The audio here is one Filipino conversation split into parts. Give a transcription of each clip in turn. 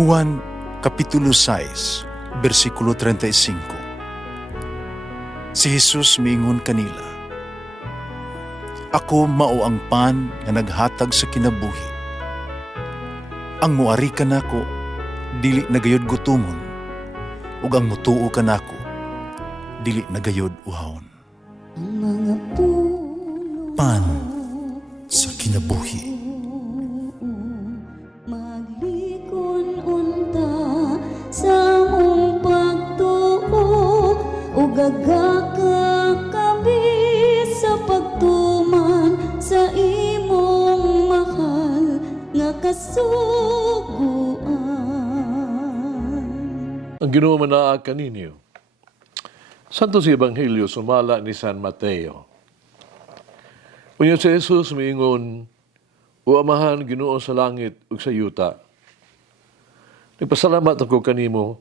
Juan Kapitulo 6, versikulo 35. Si Jesus miingon kanila, "Ako mao ang pan nga naghatag sa kinabuhi. Ang muari kanako dili nagayod gutomon, ug ang mutuo kanako dili nagayod uhawon." Ang mga puno Pan sa kinabuhi. maglikon unta sa mong pagtuo o gagaka kami sa pagtuman sa imong mahal nga kasuguan. Ang Ginoo manaa kaninyo. Santo si Ebanghelyo sumala ni San Mateo. Unya si Jesus miingon, "O Amahan, Ginoo sa langit ug sa yuta. Nagpasalamat ako kanimo,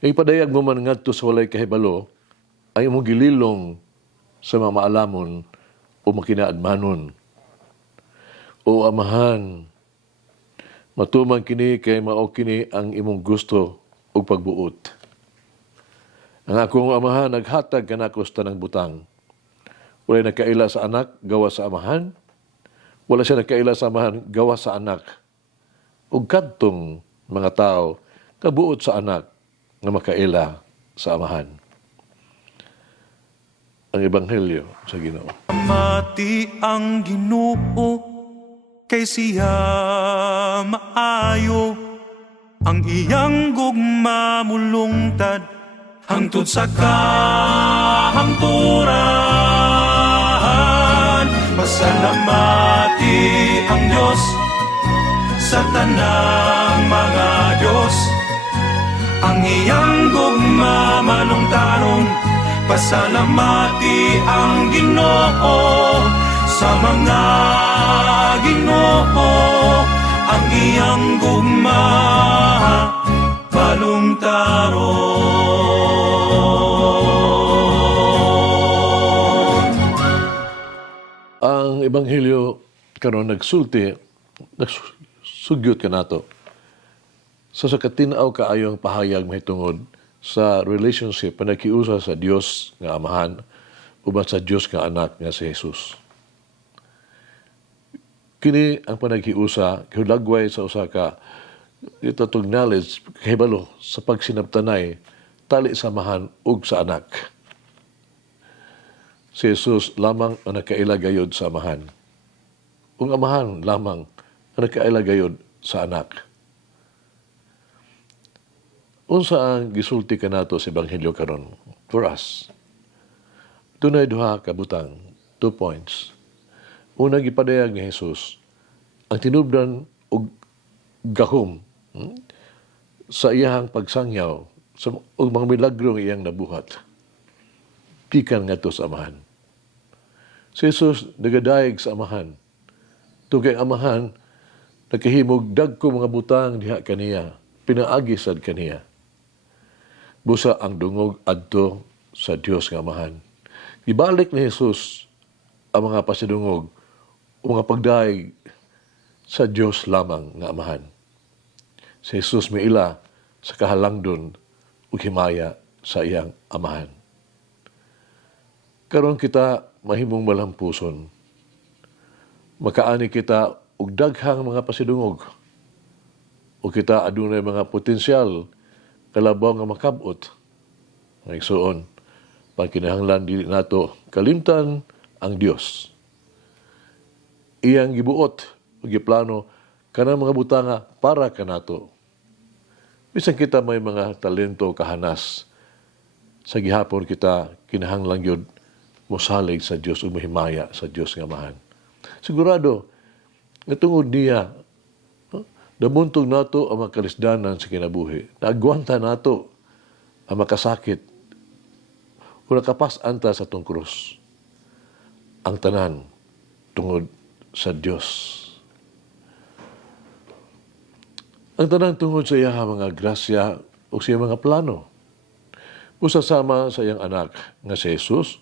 kay padayag mo man ngadto sa walay kahibalo, ay imong gililong sa mga maalamon o makinaadmanon. O Amahan, matuman kini kay mao kini ang imong gusto ug pagbuot. Ang akong Amahan naghatag kanako sa tanang butang. Wala nakaila sa anak gawa sa Amahan, wala siya nakaila sa Amahan gawa sa anak. Ug kadtong mga tao kabuot sa anak nga makaila sa Amahan." Ang Ebanghelyo sa Ginoo. Mati ang Ginoo kay siya maayo, ang iyang gugma mulungtad hangtod sa kahangturan. Pasalamati ang Diyos sa tanang mga Diyos, ang iyang gugma malungtaron. Pasalamati ang Ginoo sa mga Ginoo, ang iyang gugma malungtaron. Ang Ebanghelyo karon nagsulti, nagsugyot ka nato sa katinaw kaayong pahayag mahitungod sa relationship na nagkiusa sa Dios nga Amahan uban sa Dios nga anak nga si Jesus. Kini ang panaghiusa kahulagway sa usa ka itatog knowledge kahibalo sa pagsinabtanay tali sa Amahan ug sa anak. Si Jesus lamang ang nakaila gayod sa Amahan. Ug Amahan lamang ang nakaila gayod sa anak. Unsa ang gisulti kanato sa Ebanghelyo karon for us? Dunay duha ka butang, 2 points. Una, gipadayag ni Jesus ang tinubdan og gahom sa iyang pagsangyaw ug mga milagro nga iyang nabuhat pikan ngadto sa Amahan. Si Jesus nagadayeg sa Amahan. Tugay Amahan nakahimog dagko mga butang diha kaniya, pinaagi sad kaniya. Busa ang dungog adto sa Dios nga Amahan. Ibalik ni Jesus ang mga pasidungog o mga pagdaig sa Dios lamang nga Amahan. Si Jesus miila sa kahalangdon ug himaya sa iyang Amahan. Karon kita mahimong malampuson. Makaani kita og daghang mga pasidungog. O kita adunay mga potensyal kalabaw nga makabot. Nagsuon, pagkinahanglan dili nato kalimtan ang Dios. Iyang gibuot ug giplano kanang mga butanga para kanato. Bisan kita may mga talento kahanas, sa gihapon kita kinahanglan gyud mosalig sa Dios ug mahimaya sa Dios nga Amahan. Sigurado nga tungod niya nabuntog nato ang makalisdanan sa kinabuhi. Naagwanta nato ang makasakit o nakapas-an ta sa tong krus. Ang tanan tungod sa Dios. Ang tanan tungod sa iya mga grasya o sa iyang mga plano. Usasama sa iyang anak nga si Jesus,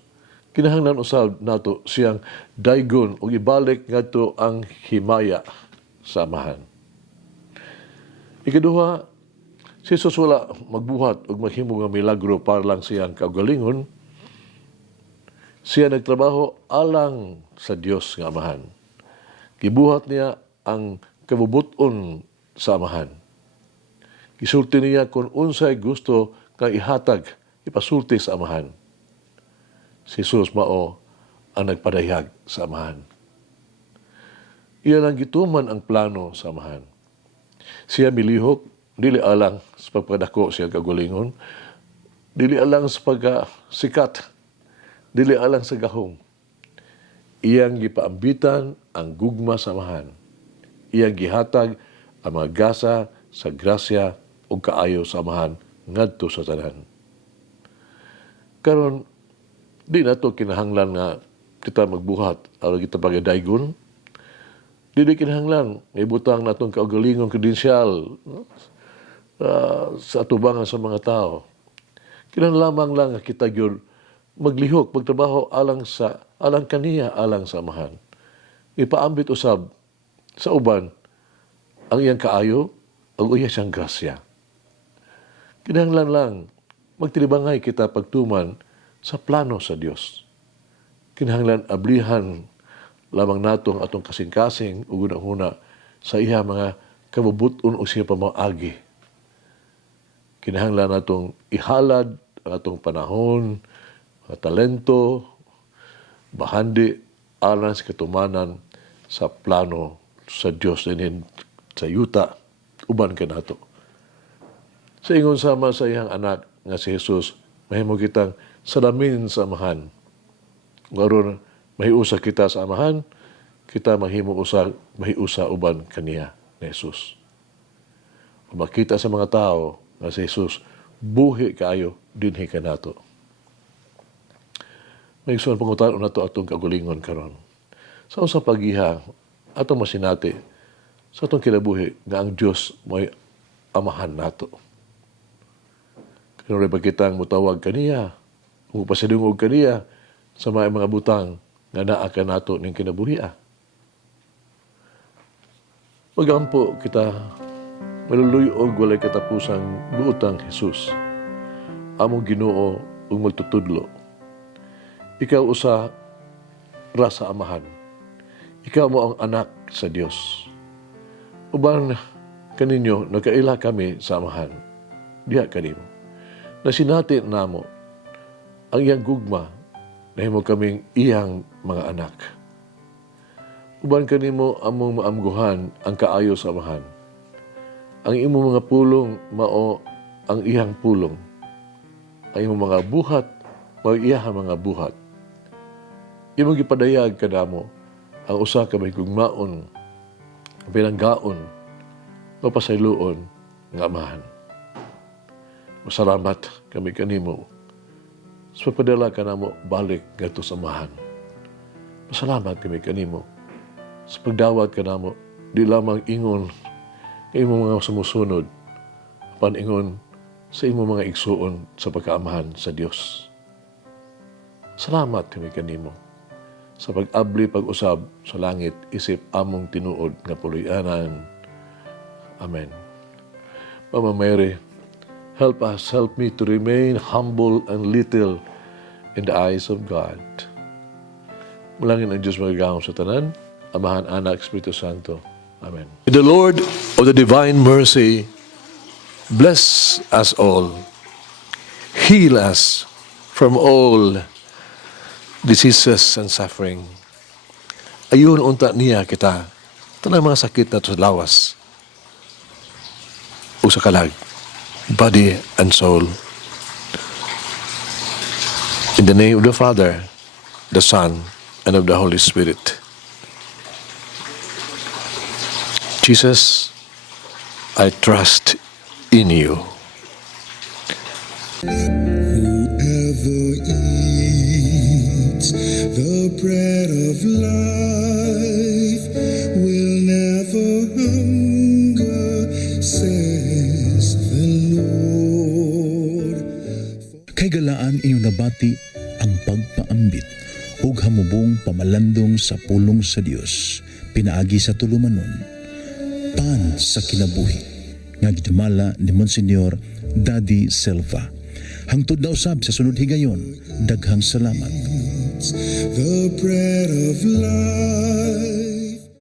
kinahanglan usab nato siyang daygon o ibalik ngadto ang himaya sa Amahan. Ikaduha, Si Jesus wala magbuhat o maghimo nga milagro para lang siyang kaugalingon. Siya nagtrabaho alang sa Dios nga Amahan. Gibuhat niya ang kabubuton sa Amahan. Gisulti niya kung unsay gusto nga ihatag, ipasulti sa Amahan. Si Jesus mao ang nagpadayag sa Amahan. Iyan ang gituman ang plano sa Amahan. Siya milihok, dili alang sa pagpadako siya kagulingon, dili alang sa pagsikat, dili alang sa gahong. Iyang gipaambitan ang gugma sa Amahan. Iyang gihatag ang mga gasa sa grasya o kaayo sa Amahan ngadto sa tanan. Karon di na to kinahanglan nga kita magbuhat aron kita pagadaygon. Dili kinahanglan ibutang natong kaugalingon kredensyal sa atubangan sa mga tao. Kinahanglan lang nga kita gyud maglihok, magtrabaho alang kaniya, alang sa Amahan. Ipaambit usab sa uban ang iyang kaayo, ang iya siyang grasya. Kinahanglan lang magtilibangay kita pagtuman sa plano sa Dios. Kinahanglan ablihan lamang nato ang atong kasing-kasing ug unang-una sa iya mga kabubuton o siya pamaagi. Kinahanglan natong ihalad ang atong panahon, mga talento, bahandi alang sa katumanan sa plano sa Dios inin sa yuta uban kanato. Sa ingon sama sa iyang anak nga si Jesus, mahimo kitang salamin sa Amahan. Ngaron mahiusa kita sa Amahan, kita mahiusa uban kaniya ni Jesus. Kung makita sa mga tao na si Jesus, buhi kaayo dinhi kanato. May gusto pangutan na to atong kagulingon karon. Sa usang pagiha, atong masinati, sa atong kinabuhi nga ang Diyos may Amahan nato. Kaya ba kitang mutawag kaniya, mupasidungog kaniya sa mga butang nga naa ka nato ning kinabuhi. Magampo kita maluluyog walay katapusang buotang Jesus. Among Ginoo ug magtutudlo. Ikaw usa ra sa Amahan. Ikaw mo ang anak sa Dios. Uban kaninyo nagkaila kami sa Amahan. Diha kanimo. Nasinati namo ang iyang gugma nahimo kaming iyang mga anak. Uban kanimo among maamguhan ang kaayo sa Amahan. Ang imong mga pulong mao ang iyang pulong. Ang imong mga buhat mao iyang mga buhat. Imong gipadayag kanamo ang usa ka may gugmaon, pinanggaon, mapasayloon nga Amahan. Masalamat kami kanimo sa pagpadala ka namo balik gato sa Amahan. Masalamat kami kanimo sa pagdawat ka namo di lamang ingon kay imong mga sumusunod apan ingon sa imong mga igsuon sa pagkaamahan sa Dios. Salamat kami kanimo sa pag-abli pag-usab sa langit isip among tinuod nga puloy-anan. Amen. Mama Mary, help me to remain humble and little in the eyes of God. Mulangin ang Diyos magagahong sa tanan, Amahan, Anak, Espiritu Santo. Amen. The Lord of the divine mercy, bless us all. Heal us from all diseases and suffering. Ayun unta niya kita. Tanang mga sakit na to sa lawas. O sa kalag. Body and soul. In the name of the Father, the Son, and of the Holy Spirit. Jesus, I trust in you. Whoever eats the bread of life will never hunger, says the Lord. Kay galaan inyong nabati ang pagpaambit ug hamubong pamalandong sa pulong sa Dios pinaagi sa tulumanon pan sa kinabuhi nga gidumala ni Monsignor Daddy Silva. Hangtod na usab sa sunod higayon, daghang salamat. the bread of life.